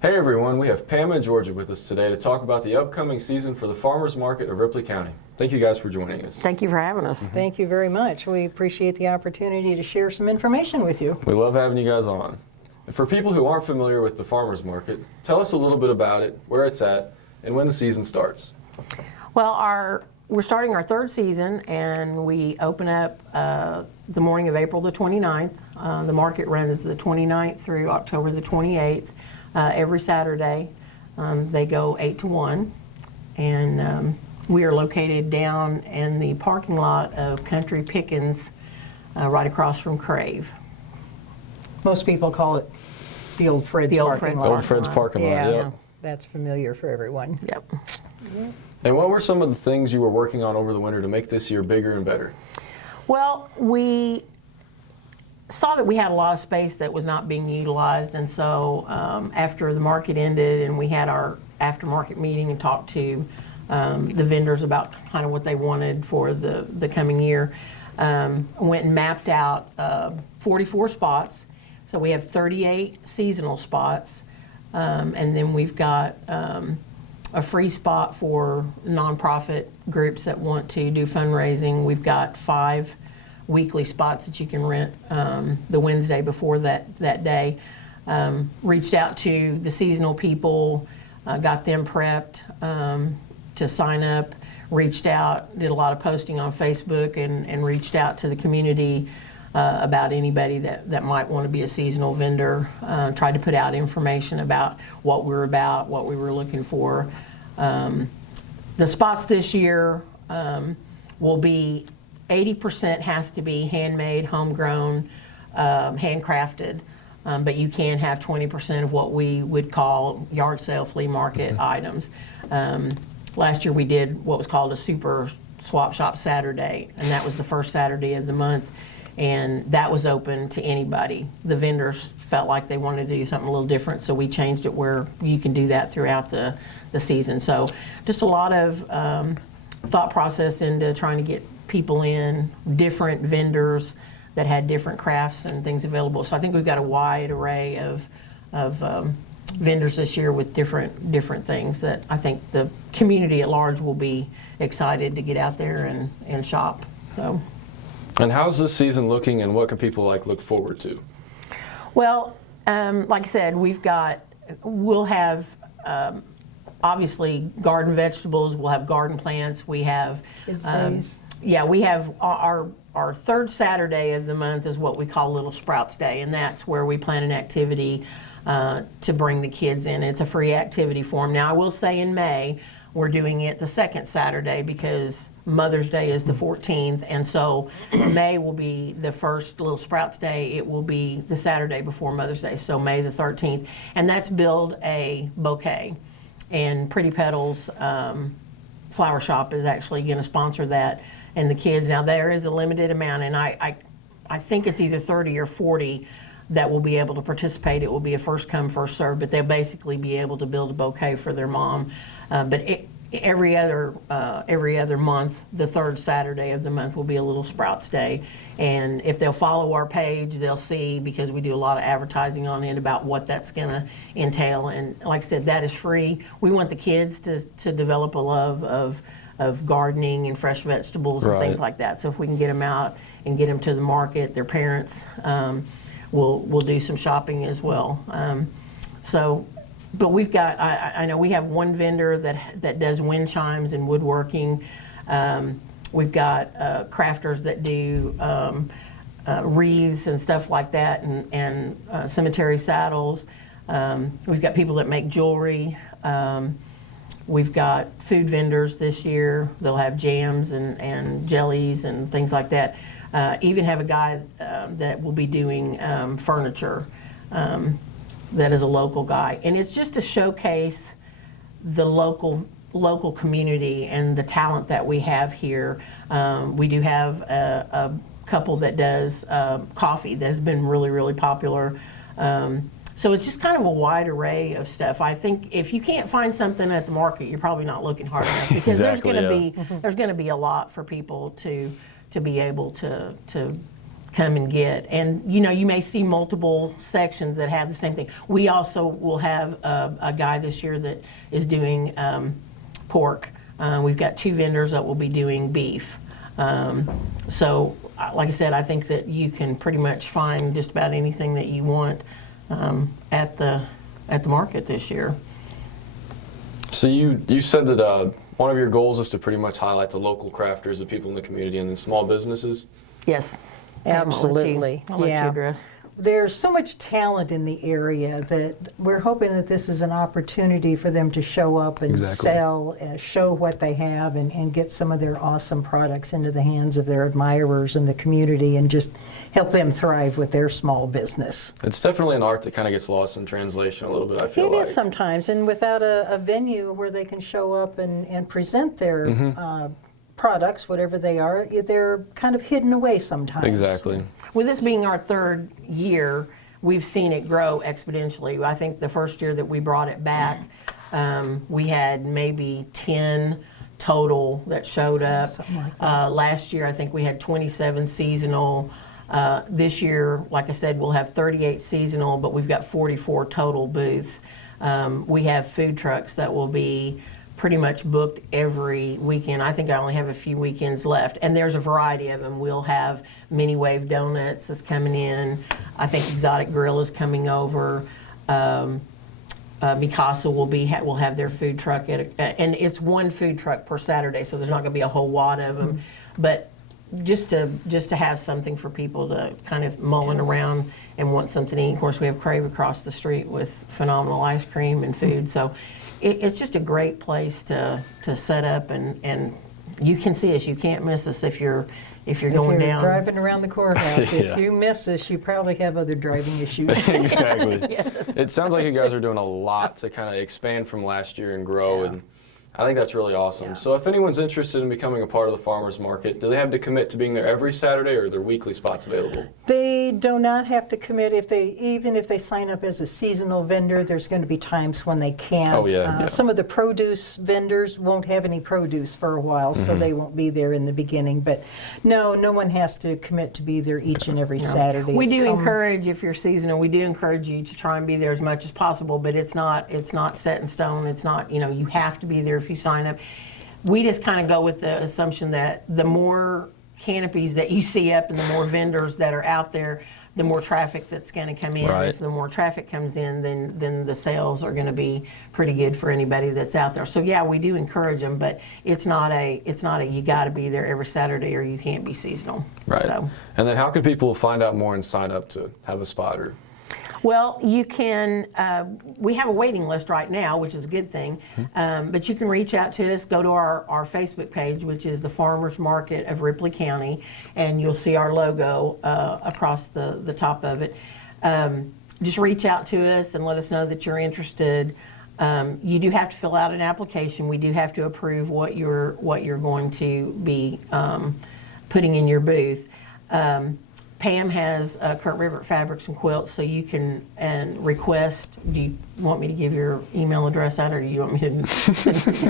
Hey everyone, we have Pam and Georgia with us today to talk about the upcoming season for the Farmers Market of Ripley County. Thank you guys for joining us. Thank you for having us. Thank you very much. We appreciate the opportunity to share some information with you. We love having you guys on. And for people who aren't familiar with the Farmers Market, tell us a little bit about it, where it's at, and when the season starts. Well, we're starting our third season, and we open up the morning of April the 29th. The market runs the 29th through October the 28th. Every Saturday. They go 8 to 1, and we are located down in the parking lot of Country Pickens, right across from Crave. Most people call it the old Fred's parking lot. Old Fred's parking lot, Yeah, that's familiar for everyone. Yep. And what were some of the things you were working on over the winter to make this year bigger and better? Well, we saw that we had a lot of space that was not being utilized, and so after the market ended and we had our after-market meeting and talked to the vendors about kind of what they wanted for the coming year, went and mapped out 44 spots. So we have 38 seasonal spots, and then we've got a free spot for nonprofit groups that want to do fundraising. We've got 5 weekly spots that you can rent the Wednesday before that day. Reached out to the seasonal people, got them prepped to sign up, reached out, did a lot of posting on Facebook, and reached out to the community about anybody that might want to be a seasonal vendor. Tried to put out information about what we're about, what we were looking for. The spots this year will be 80% has to be handmade, homegrown, handcrafted, but you can have 20% of what we would call yard sale, flea market items. Last year we did what was called a super swap shop Saturday, and that was the first Saturday of the month, and that was open to anybody. The vendors felt like they wanted to do something a little different, so we changed it where you can do that throughout the season. So just a lot of thought process into trying to get people in, different vendors that had different crafts and things available. So I think we've got a wide array of vendors this year with different things that I think the community at large will be excited to get out there and shop. So. And how's this season looking, and what can people look forward to? Well, like I said, we'll have obviously garden vegetables. We'll have garden plants. We have we have our third Saturday of the month is what we call Little Sprouts Day, and that's where we plan an activity to bring the kids in. It's a free activity for them. Now, I will say in May, we're doing it the second Saturday because Mother's Day is the 14th, and so May will be the first Little Sprouts Day. It will be the Saturday before Mother's Day, so May the 13th, and that's Build a Bouquet. And Pretty Petals Flower Shop is actually going to sponsor that, and the kids. Now, there is a limited amount, and I think it's either 30 or 40 that will be able to participate. It will be a first come, first served, but they'll basically be able to build a bouquet for their mom. Every other month, the third Saturday of the month will be a Little Sprouts Day. And if they'll follow our page, they'll see, because we do a lot of advertising on it, about what that's going to entail. And like I said, that is free. We want the kids to develop a love of gardening and fresh vegetables and things like that. So if we can get them out and get them to the market, their parents will do some shopping as well. But we've got, I know we have one vendor that does wind chimes and woodworking. We've got crafters that do wreaths and stuff like that, and cemetery saddles. We've got people that make jewelry. We've got food vendors this year. They'll have jams and jellies and things like that. Even have a guy that will be doing furniture. That is a local guy, and it's just to showcase the local community and the talent that we have here. We do have a couple that does coffee that has been really popular. So it's just kind of a wide array of stuff. I think if you can't find something at the market, you're probably not looking hard enough, because there's going to be a lot for people to be able to come and get. And you may see multiple sections that have the same thing. We also will have a guy this year that is doing pork. We've got 2 vendors that will be doing beef. So, like I said, I think that you can pretty much find just about anything that you want at the market this year. So you said that one of your goals is to pretty much highlight the local crafters, the people in the community, and then small businesses. Yes. Absolutely. I'll let you address. There's so much talent in the area that we're hoping that this is an opportunity for them to show up and sell, show what they have, and get some of their awesome products into the hands of their admirers in the community and just help them thrive with their small business. It's definitely an art that kind of gets lost in translation a little bit, I feel It like. is sometimes, and without a venue where they can show up and present their products, whatever they are, they're kind of hidden away sometimes. Exactly. With this being our 3rd year, we've seen it grow exponentially. I think the first year that we brought it back, we had maybe 10 total that showed up. Something like that. Last year, I think we had 27 seasonal. This year, like I said, we'll have 38 seasonal, but we've got 44 total booths. We have food trucks that will be pretty much booked every weekend. I think I only have a few weekends left, and there's a variety of them. We'll have Mini Wave Donuts that's coming in. I think Exotic Grill is coming over. Mikasa will have their food truck and it's 1 food truck per Saturday, so there's not going to be a whole lot of them. But just to have something for people to kind of mulling around and want something to eat. Of course, we have Crave across the street with phenomenal ice cream and food. So it's just a great place to set up, and you can see us. You can't miss us if you're going down. Driving around the courthouse. Yeah. If you miss us, you probably have other driving issues. Exactly. Yes. It sounds like you guys are doing a lot to kind of expand from last year and grow, and I think that's really awesome. Yeah. So if anyone's interested in becoming a part of the farmers market, do they have to commit to being there every Saturday, or are there weekly spots available? They do not have to commit. Even if they sign up as a seasonal vendor, there's going to be times when they can't. Oh, yeah. Some of the produce vendors won't have any produce for a while, so they won't be there in the beginning. But no one has to commit to be there each and every Saturday. We It's do come- encourage, if you're seasonal, we do encourage you to try and be there as much as possible, but it's not set in stone. It's not, you have to be there if you sign up. We just kind of go with the assumption that the more canopies that you see up and the more vendors that are out there, the more traffic that's going to come in. Right. If the more traffic comes in, then the sales are going to be pretty good for anybody that's out there. So yeah, we do encourage them, but it's not a you got to be there every Saturday or you can't be seasonal. Right. So. And then how can people find out more and sign up to have a spot? Or Well, you can, we have a waiting list right now, which is a good thing, but you can reach out to us, go to our Facebook page, which is the Farmers Market of Ripley County, and you'll see our logo across the top of it. Just reach out to us and let us know that you're interested. You do have to fill out an application. We do have to approve what you're going to be putting in your booth. Pam has Current River Fabrics and Quilts, so you can request. Do you want me to give your email address out, or do you want me to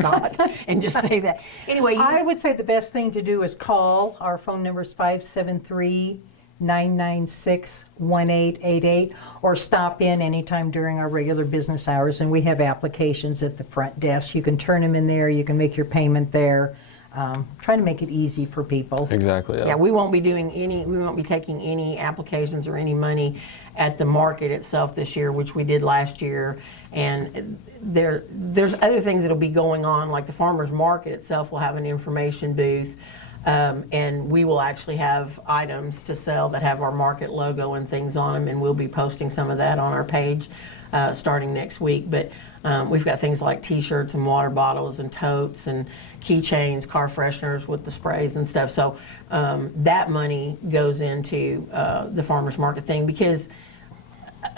not and just say that? Anyway, I would say the best thing to do is call. Our phone number is 573-996-1888, or stop in anytime during our regular business hours, and we have applications at the front desk. You can turn them in there. You can make your payment there. Try to make it easy for people. exactly. yeah, we won't be taking any applications or any money at the market itself this year, which we did last year. And there's other things that'll be going on, like the farmers market itself will have an information booth. And we will actually have items to sell that have our market logo and things on them, and we'll be posting some of that on our page starting next week. But we've got things like T-shirts and water bottles and totes and keychains, car fresheners with the sprays and stuff. So that money goes into the farmers market thing, because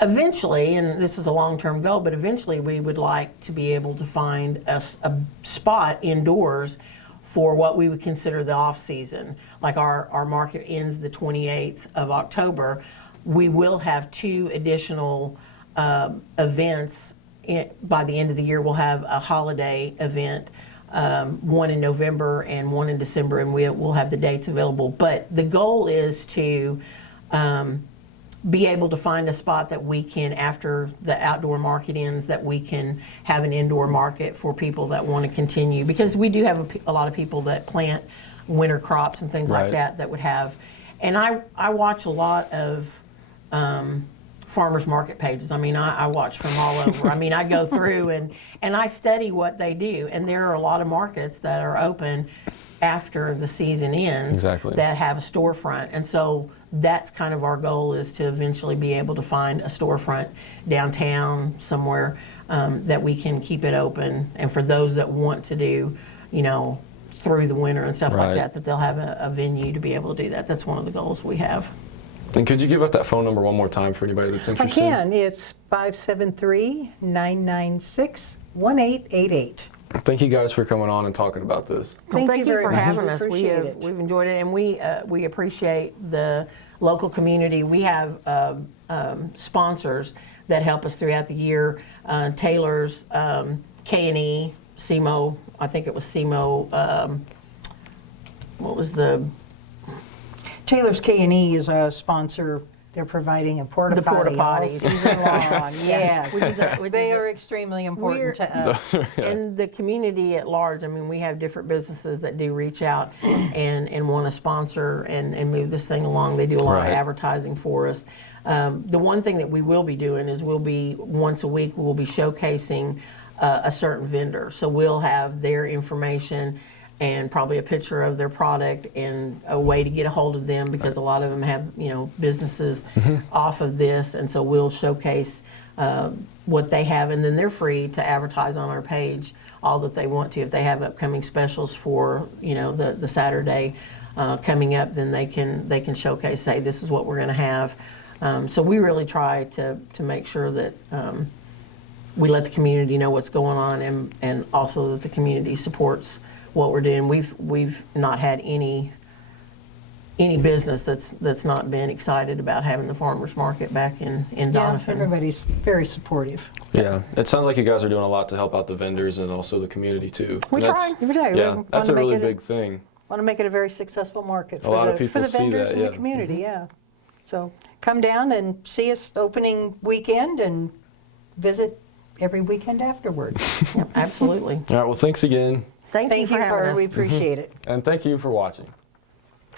eventually, and this is a long-term goal, but eventually we would like to be able to find a spot indoors for what we would consider the off-season. Like our market ends the 28th of October. We will have 2 additional events by the end of the year. We'll have a holiday event, one in November and one in December, and we'll have the dates available. But the goal is to be able to find a spot that we can, after the outdoor market ends, that we can have an indoor market for people that want to continue. Because we do have a lot of people that plant winter crops and things like Right. that would have. And I watch a lot of farmers market pages. I mean, I watch from all over. I mean, I go through and I study what they do. And there are a lot of markets that are open after the season ends Exactly. that have a storefront. And so that's kind of our goal, is to eventually be able to find a storefront downtown somewhere that we can keep it open. And for those that want to do, you know, through the winter and stuff Right. like that, that they'll have a venue to be able to do that. That's one of the goals we have. And could you give out that phone number one more time for anybody that's I interested? can. It's 573-996-1888. Thank you guys for coming on and talking about this. Well, Thank you for very much. having We us. appreciate it. We've enjoyed it, and we appreciate the local community. We have sponsors that help us throughout the year. Taylor's, K&E, SEMO. I think it was SEMO. What was the Taylor's K&E is a sponsor. They're providing a porta The porta potty all potties. season long. Yes, which they is are extremely important to us. and the community at large. I mean, we have different businesses that do reach out and want to sponsor and move this thing along. They do a lot Right. of advertising for us. The one thing that we will be doing is once a week we'll be showcasing a certain vendor. So we'll have their information and probably a picture of their product and a way to get a hold of them, because a lot of them have, you know, businesses off of this, and so we'll showcase what they have, and then they're free to advertise on our page all that they want to. If they have upcoming specials for, you know, the Saturday coming up, then they can showcase, say, this is what we're going to have. So we really try to make sure that we let the community know what's going on, and also that the community supports what we're doing. We've not had any business that's not been excited about having the farmers market back in Yeah, Doniphan. everybody's very supportive. Yeah, it sounds like you guys are doing a lot to help out the vendors and also the community too. We And that's- try. We do. We Yeah, want that's to a make really it big thing. Want to make it a very successful market A lot of for people the see vendors that, and yeah. the community. Yeah. So come down and see us opening weekend and visit every weekend afterwards. Yep, absolutely. All right, well, thanks again, Thank you Thank for you, having Carter. us. We appreciate it. and thank you for watching.